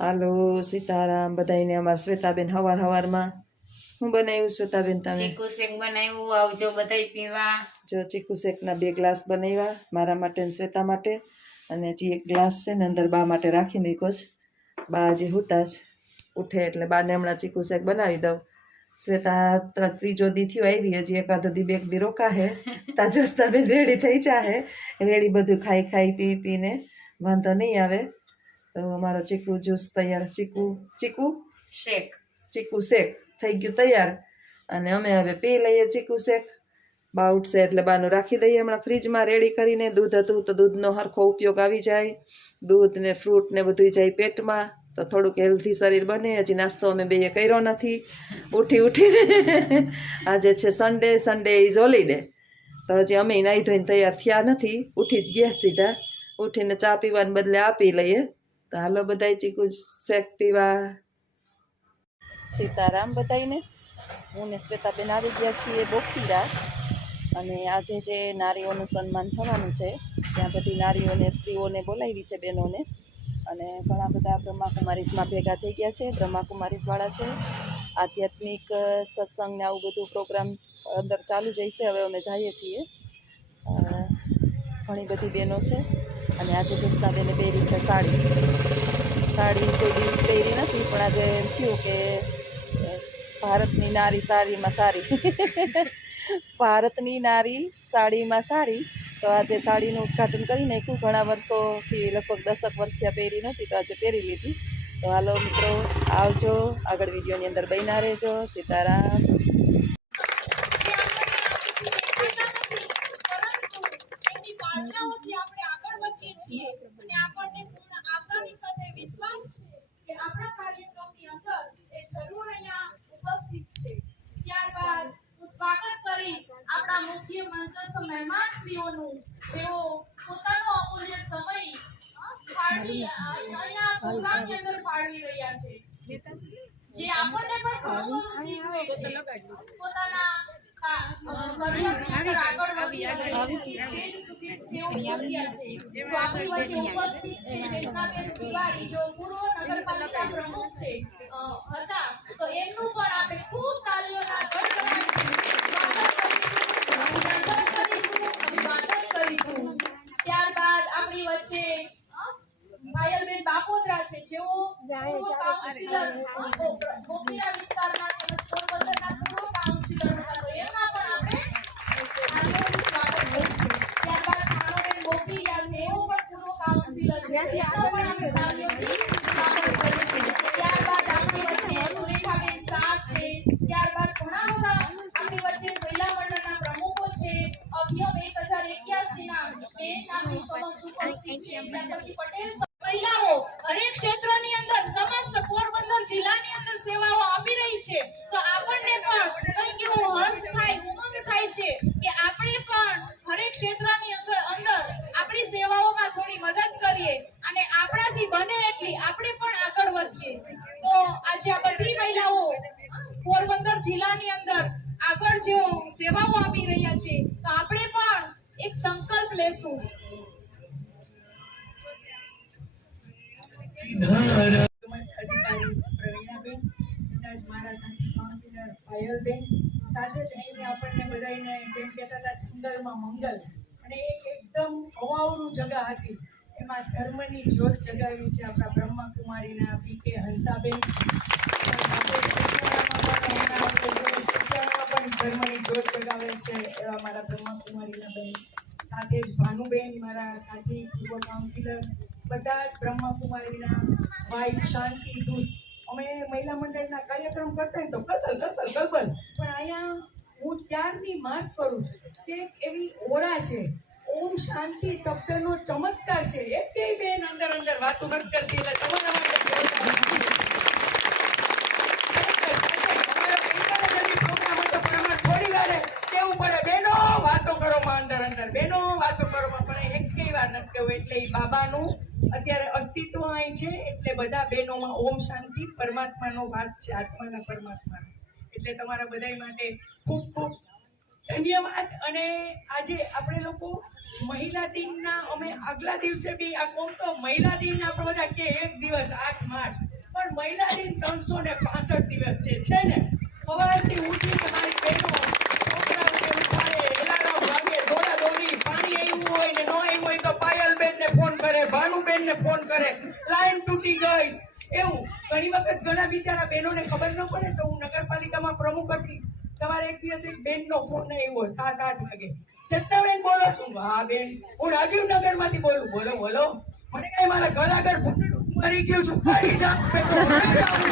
હાલો સીતારામ બધાને અમાર શ્વેતાબેન હવાર હું બનાવ્યું શ્વેતાબેન તમે ચીકુ શેક બનાવ્યું, આવજો બધાય પીવા. જો ચીકુ શેકના 2 ગ્લાસ બનાવ્યા મારા માટે ને શ્વેતા માટે, અને હજી 1 ગ્લાસ છે ને અંદર બા માટે રાખી મૂક્યો છે. બા હજી હુતા જ, ઉઠે એટલે બાને હમણાં ચીકુ શેક બનાવી દઉં. શ્વેતા ત્રીજો દી થયો આવી, હજી એકાદો દી 2 દી રોકાહે તાજોસ્તાબેન રેડી થઈ જાહે. રેડી બધું ખાઈ પીને વાંધો નહીં આવે. તો અમારો ચીકુ જ્યુસ તૈયાર, ચીકુ શેક થઈ ગયું તૈયાર. અને અમે હવે પી લઈએ ચીકુ શેક. બા ઉઠશે એટલે બાનું રાખી દઈએ હમણાં ફ્રીજમાં રેડી કરીને. દૂધ હતું તો દૂધનો સરખો ઉપયોગ આવી જાય, દૂધ ને ફ્રૂટ ને બધું જાય પેટમાં તો થોડુંક હેલ્ધી શરીર બને. હજી નાસ્તો અમે બેય કર્યો નથી ઉઠીને. આજે છે સન્ડે ઇઝ હોલિડે, તો હજી અમે નાહી ધોઈને તૈયાર થયા નથી, ઉઠી જ ગયા સીધા. ઉઠીને ચા પીવાને બદલે આ પી લઈએ. તો હાલો બધાય ચીકુ શેક પીવા. સીતારામ બધાયને. હું ને શ્વેતાબેન આવી ગયા છીએ બોખીરા, અને આજે જે નારીઓનું સન્માન થવાનું છે ત્યાં બધી નારીઓને, સ્ત્રીઓને બોલાવી છે, બહેનોને. અને ઘણા બધા બ્રહ્માકુમારીસમાં ભેગા થઈ ગયા છે, બ્રહ્માકુમારીસવાળા છે. આધ્યાત્મિક સત્સંગને આવું બધું પ્રોગ્રામ અંદર ચાલુ જ હશે. હવે અમે જઈએ છીએ, ઘણી બધી બહેનો છે. અને આજે જોસ્તાબેને પહેરી છે સાડી કોઈ દિવસ પહેરી નથી, પણ આજે એમ થયું કે ભારતની નારી સાડીમાં સારી ભારતની નારી સાડીમાં સારી. તો આજે સાડીનું ઉદ્ઘાટન કરી નાખ્યું. ઘણા વર્ષોથી, લગભગ 10 વર્ષથી પહેરી નથી, તો આજે પહેરી લીધી. તો હાલો મિત્રો, આવજો, આગળ વિડીયોની અંદર બન્યા રહેજો. સીતારામ. સ્વાગત કરીશ આપણા મુખ્ય મંચસ્થ મહેમાનશ્રીઓનું, જેઓ પોતાનો અમૂલ્ય સમય અહીંયા પ્રોગ્રામની અંદર ફાળવી રહ્યા છે, જે આપણને પણ ઘણું બધું શીખવે છે. પોતાના કરિયરની અંદર આગળ વધી ઊંચી સ્ટેજ સુધી તેઓ પહોંચ્યા છે. તો આપણી વચ્ચે ઉપસ્થિત છે ચેતનાબેન તિવારી, જો પૂર્વ નગરપાલિકા પ્રમુખ છે હતા, તો એમનું પણ આપણે ખૂબ તાલીઓના ગડગડાટથી અભિવાદન કરીશું. ત્યારબાદ આપણી વચ્ચે પાયલબેન બાપોદરા છે, જેઓ પૂર્વ કાઉન્સિલર બોપીરા વિસ્તારના તેમજ પોરબંદરના પૂર્વ કાઉન્સિલર હતા, તો એમના પણ આપણે તાલીઓથી સ્વાગત કરીશું. ત્યારબાદ માનવબેન બોકીરિયા છે, એઓ પણ પૂર્વ કાઉન્સિલર છે, તો એમના પણ આપણે તાલીઓથી સ્વાગત કરીશું. ત્યારબાદ આપણી વચ્ચે સુરેખાબેન શાહ છે. ત્યારબાદ ઘણા બધા આપણી વચ્ચે મહિલા મંડળના પ્રમુખો છે. અભિયમ 1081 ના બેન નામની સમક્ષ ઉપસ્થિત છે. ત્યાર પછી પટેલ મહિલાઓ હરેક ક્ષેત્રની અંદર સમસ્ત પોરબંદર જિલ્લાની અંદર સેવાઓ આપી રહી છે. તો આપણને પણ કંઈક એવું હર્ષ થાય, ઉમંગ થાય છે કે આપણે પણ હરેક ક્ષેત્રની અંદર આપણી સેવાઓમાં થોડી મદદ કરીએ અને આપણાથી બને એટલી આપણે પણ આગળ વધીએ. તો આજે આ બધી મહિલાઓ પોરબંદર જિલ્લાની અંદર આગળ જો સેવાઓ આપી રહ્યા છે, તો આપણે પણ એક સંકલ્પ લેશું. અધિકારી પ્રવીણાબેન, કદાચ મારા સાથી કાઉન્સિલર પાયલબેન, સાથે જ અહીંયા આપણને બધાને જેમ કહેતા હતા જંગલમાં મંગલ, અને એકદમ અવાવરું જગા હતી, એમાં ધર્મની જ્યોત જગાવી છે આપણા બ્રહ્માકુમારીના પીકે હંસાબેન. પણ ધર્મની જ્યોત જગાવે છે એવા મારા બ્રહ્માકુમારીના બેન, સાથે જ ભાનુબેન મારા સાથી પૂર્વ કાઉન્સિલર, બધા જ બ્રહ્માકુમારીના વાઇફ શાંતિ દૂત. અમે મહિલા મંડળના કાર્યક્રમ કરતા હોય તો ગલબલ, પણ અહીંયા હું ત્યારની માગ કરું છું કે એવી ઓરા છે, ઓમ શાંતિ શબ્દનો ચમત્કાર છે. એકેય બેન અંદર વાતો નથી કરતી, એટલે તમારા માટે થોડી વાર કેવું પડે, બેનો વાતો કરો માં અંદર, બેનો વાતો કરો માં, પણ એકેય વાર નથી કેવું. એટલે એ બાબાનું અત્યારે અસ્તિત્વ અહીં છે, એટલે બધા બહેનોમાં ઓમ શાંતિ પરમાત્માનો વાસ છે, આત્માના પરમાત્માનો. એટલે તમારા બધા માટે ખૂબ ખૂબ ધન્યવાદ. અને આજે આપણે લોકો મહિલા દિનના અમે આગલા દિવસે બી આ કોમ તો મહિલા દિન આપણે બધા કે એક દિવસ 8 માર્ચ, પણ મહિલા દિન 365 દિવસ છે ને. સવારથી ઉઠી તમારી બહેનો છોકરાઓને ઉઠાડે, એલાર્મ વાગે, દોડાદોડી, પાણી આવ્યું હોય ને ન આવ્યું હોય તો પાયલબેનને ફોન કરે, ભાનુબેનને ફોન કરે, લાઈન તૂટી ગઈ, એવું. ઘણી વખત ઘણા બિચારા બહેનોને ખબર ન પડે તો હું નગરપાલિકામાં પ્રમુખ હતી. સવારે એક દિવસ એક બેનનો ફોન આવ્યો 7-8 વાગે. ચેતનાબેન બોલો છું? હા બેન, હું રાજીવનગર માંથી બોલું. બોલો બોલો. મને કઈ મારા ઘર આગળ ભૂતળું મરી ગયું છું, કાઢી જા. મેં કહ્યું, "હવે જાઉં."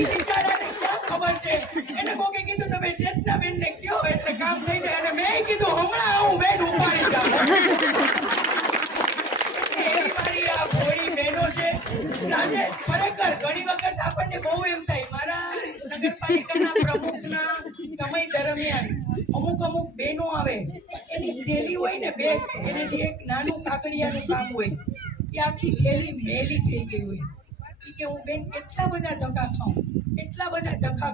ઈ બિચારાને ક્યાં ખબર છે? એને કોકે કીધું તમે ચેતનાબેનને કયો એટલે કામ થઈ જાય, અને મેં કીધું હમણાં આવું બેન, ઉપાડી જાઉં. એવી મારી આ ભોળી બહેનો છે. સાંજે ખરેખર ઘણી વખત આપણને બહુ એમ થાય, મારા નગરપાલિકાના પ્રમુખના સમય દરમિયાન અમુક બહેનો આવે, એની થેલી હોય ને બેગ, એને જે એક નાનું કાકડિયાનું કામ હોય, એ આખી થેલી મેલી થઈ ગઈ હોય. ઈ કે હું બેન કેટલા બધા ધક્કા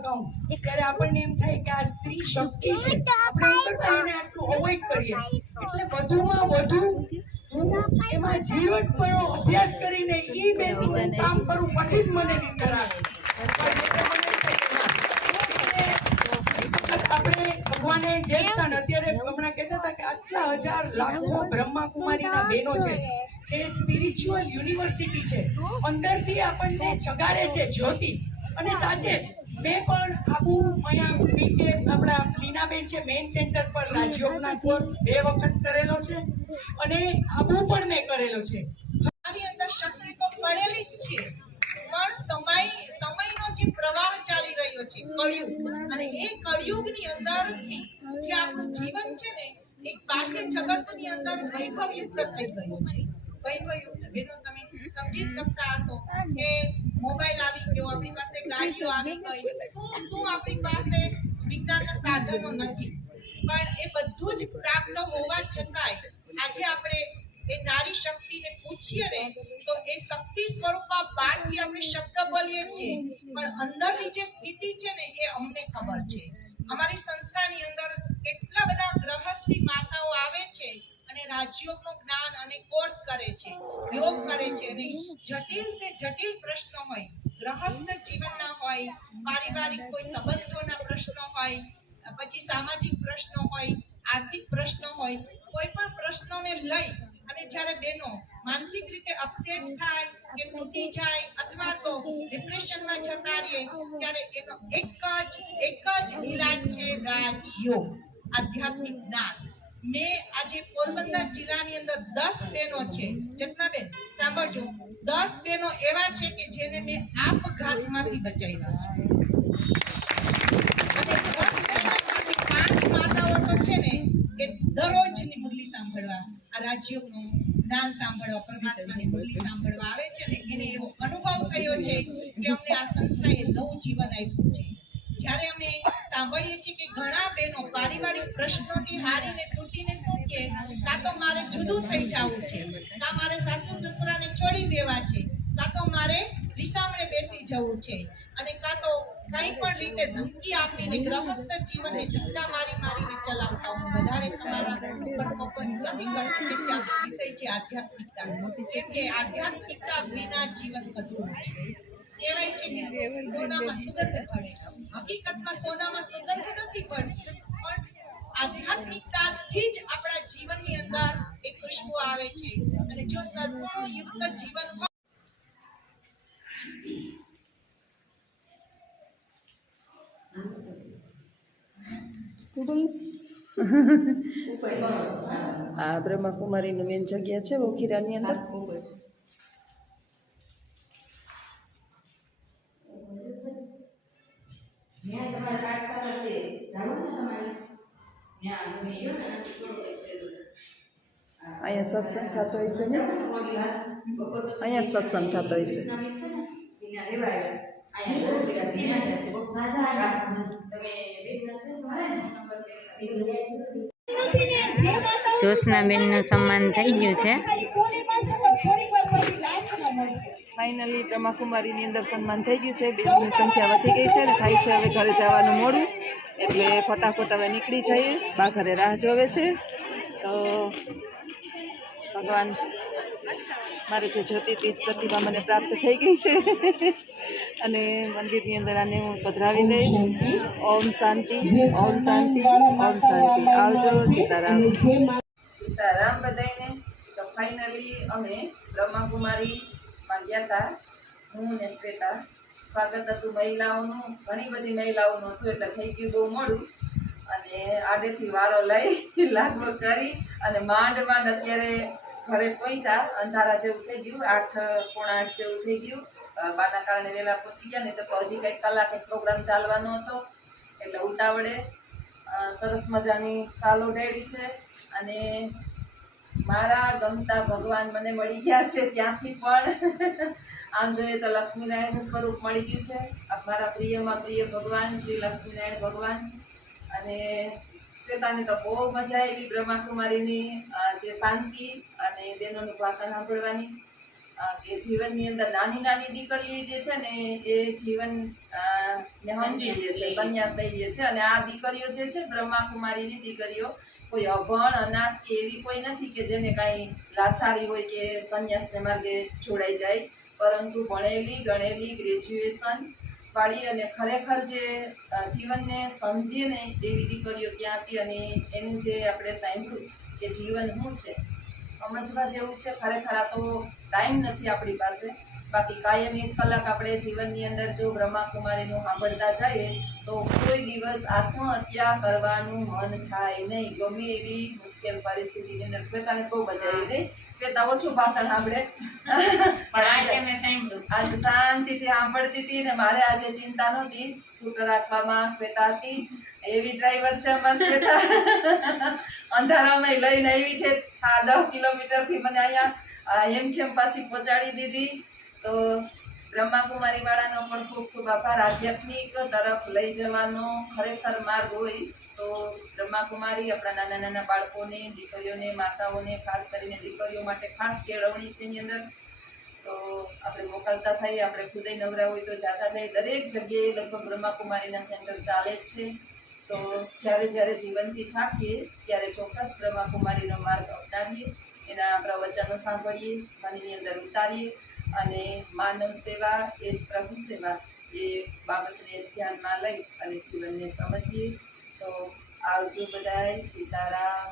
ખાઉં, ત્યારે આપણને એમ થાય કે આ સ્ત્રી શક્તિ છે, આપણે ઉતરતા એને આટલું અવોઇડ કરીએ. એટલે વધુમાં વધુ હું એમાં જીવટપણો અભ્યાસ કરીને ઈ બેનનું હું કામ કરું, પછી જ મને નીંદર આવે. આપણે ભગવાને જે સ્થાન અત્યારે હમણાં કહેતા હતા કે આટલા હજાર લાખો બ્રહ્માકુમારીના બહેનો છે, જે સ્પિરિચ્યુઅલ યુનિવર્સિટી છે, અંદરથી આપણને જગાડે છે જ્યોતિ. અને સાચે જ મેં પણ આબુ અહીંયા બીકે આપણા લીનાબેન છે મેઇન સેન્ટર પર રાજયોગના કોર્સ 2 વખત કરેલો છે, અને આબુ પણ મેં કરેલો છે. મારી અંદર શક્તિ તો પડેલી જ છે, પણ સમયનો જે પ્રવાહ ચાલી રહ્યો છે, કળિયુગ, અને એ કળિયુગની અંદરથી જે આપણું જીવન છે ને, એક બાહ્ય જગતની અંદર વૈભવયુક્ત થઈ ગયું છે. વૈભવયુક્ત બેનો તમે સમજી શકતા હશો કે મોબાઈલ આવી ગયો, આપણી પાસે ગાડીઓ આવી ગઈ, શું આપણી પાસે વિજ્ઞાનના સાધનો નથી, પણ એ બધું જ પ્રાપ્ત હોવા છતાંય આજે આપણે એ નારી શક્તિને પૂછીએ ને તો એ શક્તિ સ્વરૂપમાં બહારથી આપણે શબ્દ બોલીએ છીએ, પણ અંદરની જે સ્થિતિ છે ને એ અમને ખબર છે. અમારી સંસ્થાની અંદર કેટલા બધા ગ્રહસ્થી માતાઓ આવે છે અને રાજયોગનું જ્ઞાન અને કોર્સ કરે છે, યોગ કરે છે, અને જટિલ પ્રશ્નો હોય, ગ્રહસ્થ જીવનના હોય, પારિવારિક કોઈ સંબંધોના પ્રશ્નો હોય, પછી સામાજિક પ્રશ્નો હોય, આર્થિક પ્રશ્નો હોય, કોઈ પણ પ્રશ્નોને લઈ અને જ્યારે બહેનો માનસિક રીતે અપસેટ થાય કે તૂટી જાય અથવા તો ડિપ્રેશનમાં જતા રહે, ત્યારે એનો એક જ ઈલાજ છે રાજયોગ, આધ્યાત્મિક જ્ઞાન. મેં આજે પોરબંદર જિલ્લાની અંદર 10 બહેનો છે, ચેતનાબેન સાંભળજો, 10 બહેનો એવા છે કે જેને મેં આપઘાતમાંથી બચાવ્યા છે, અને 10 બહેનોમાંથી 5 માતાઓ તો છે ને કે દરરોજની મુરલી સાંભળવા, આ રાજયોગનું જ્ઞાન સાંભળવા, પરમાત્માની મુરલી સાંભળવા આવે છે ને, એને એવો અનુભવ થયો છે કે અમને આ સંસ્થાએ નવું જીવન આપ્યું છે. જ્યારે અમે સાંભળીએ છીએ કે ઘણા બહેનો પારિવારિક પ્રશ્નોથી હારીને તૂટીને શું કે કાં તો મારે જુદું થઈ જવું છે, કાં મારે સાસુ સસરાને છોડી દેવા છે, કાં તો મારે વિસામણે બેસી જવું છે, અને કાં તો કંઈ પણ રીતે ધમકી આપીને ગ્રહસ્થ જીવનને ધક્કા મારીને ચલાવતા. હું વધારે તમારા ઉપર ફોકસ નથી કરતી, કેમ કે આપણો વિષય છે આધ્યાત્મિકતા, કેમ કે આધ્યાત્મિકતા વિના જીવન અધૂરું છે. કહેવાય છે કે સોનામાં સુગંધ ભળે, હકીકતમાં સોનામાં સુગંધ નથી ભળતી, પણ આધ્યાત્મિકતાથી જ આપણા જીવનની અંદર એક ખુશ્બુ આવે છે. અને જો સદગુણો યુક્ત જીવન હોય, આ બ્રહ્માકુમારીનું મેન જગ્યા છે વોખીરાની અંદર. અહીંયા સત્સંગ થતો હશે ને, અહીંયા જ સત્સંગ થતો હશે. જ્યોત્સનાબેનનું સન્માન થઈ ગયું છે. ફાઇનલી બ્રહ્માકુમારીની અંદર સન્માન થઈ ગયું છે, બેનની સંખ્યા વધી ગઈ છે અને થાય છે હવે ઘરે જવાનું મોડું. એટલે ફટાફટ હવે નીકળી જઈએ. બા ઘરે રાહ જોવે છે. તો ભગવાન મારે જે જોતી હતી પ્રતિમા મને પ્રાપ્ત થઈ ગઈ છે અને મંદિરની અંદર આને હું પધરાવી દઈશ. ઓમ શાંતિ, ઓમ શાંતિ, ઓમ શાંતિ. આવજો. સીતારામ. સીતારામ બધાયને. તો ફાઇનલી અમે બ્રહ્માકુમારીમાં ગયા હતા, હું ને શ્વેતા. સ્વાગત હતું મહિલાઓનું, ઘણી બધી મહિલાઓનું હતું, એટલે થઈ ગયું બહુ મોડું અને આડેથી વારો લઈ લાગવો કરી અને માંડ અત્યારે ઘરે પહોંચ્યા. અંધારા જેવું થઈ ગયું, 8 પોણા 8 જેવું થઈ ગયું. બાના કારણે વહેલા પહોંચી ગયા, નહીં તો હજી કંઈક કલાકે પ્રોગ્રામ ચાલવાનો હતો એટલે ઉતાવળે સરસ મજાની સાલો ડેડી છે અને મારા ગમતા ભગવાન મને મળી ગયા છે. ત્યાંથી પણ આમ જોઈએ તો લક્ષ્મીનારાયણનું સ્વરૂપ મળી ગયું છે. મારા પ્રિયમાં પ્રિય ભગવાન શ્રી લક્ષ્મીનારાયણ ભગવાન. અને શ્વેતાને તો બહુ મજા આવી બ્રહ્માકુમારીની જે શાંતિ અને બહેનોનું ભાષણ સાંભળવાની. કે જીવનની અંદર નાની નાની દીકરીઓ જે છે ને એ જીવન ને સમજી લે છે, સંન્યાસ લઈ લે છે. અને આ દીકરીઓ જે છે બ્રહ્માકુમારીની દીકરીઓ કોઈ અભણ અનાથ કે એવી કોઈ નથી કે જેને કાંઈ લાચારી હોય કે સંન્યાસને માર્ગે જોડાઈ જાય, પરંતુ ભણેલી ગણેલી ગ્રેજ્યુએશન વાળી અને ખરેખર જે જીવનને સમજીએ ને એવી દીકરીઓ ત્યાં હતી. અને એનું જે આપણે સાંભળ્યું કે જીવન શું છે, સમજવા જેવું છે. ખરેખર આ તો ટાઈમ નથી આપણી પાસે. બાકી કાયમ 1 કલાક આપણે જીવનની અંદર જો બ્રહ્માકુમારીનું સાંભળતા જઈએ તો કોઈ દિવસ આત્મહત્યા કરવાનું મન થાય નહીં, ગમે એવી મુશ્કેલ પરિસ્થિતિની અંદર. શ્વેતાને બહુ મજા આવી ગઈ. શ્વેતા ઓછું ભાષણ સાંભળે આજે શાંતિથી સાંભળતી હતી ને મારે આજે ચિંતા નહોતી. સ્કૂટર રાખવામાં શ્વેતા હતી, એવી ડ્રાઈવર છે અમારી શ્વેતા. અંધારામાં લઈને આવી છે, 10 કિલોમીટરથી મને અહીંયા હેમખેમ પાછી પહોંચાડી દીધી. તો બ્રહ્માકુમારી વાળાનો પણ ખૂબ ખૂબ આભાર. આધ્યાત્મિક તરફ લઈ જવાનો ખરેખર માર્ગ હોય તો બ્રહ્માકુમારી આપણા નાના નાના બાળકોને, દીકરીઓને, માતાઓને, ખાસ કરીને દીકરીઓ માટે ખાસ કેળવણી છે એની અંદર. તો આપણે મોકલતા થઈએ, આપણે ખુદે નવરા હોય તો જાતા થઈએ. દરેક જગ્યાએ લગભગ બ્રહ્માકુમારીના સેન્ટર ચાલે જ છે. તો જ્યારે જ્યારે જીવનથી થાકીએ ત્યારે ચોક્કસ બ્રહ્માકુમારીનો માર્ગ અપનાવીએ, એના પ્રવચનો સાંભળીએ, મનની અંદર ઉતારીએ અને માનવ સેવા એ જ પ્રભુ સેવા એ બાબતને ધ્યાનમાં લઈ અને જીવનને સમજીએ. તો આવજો બધાય. સીતારામ.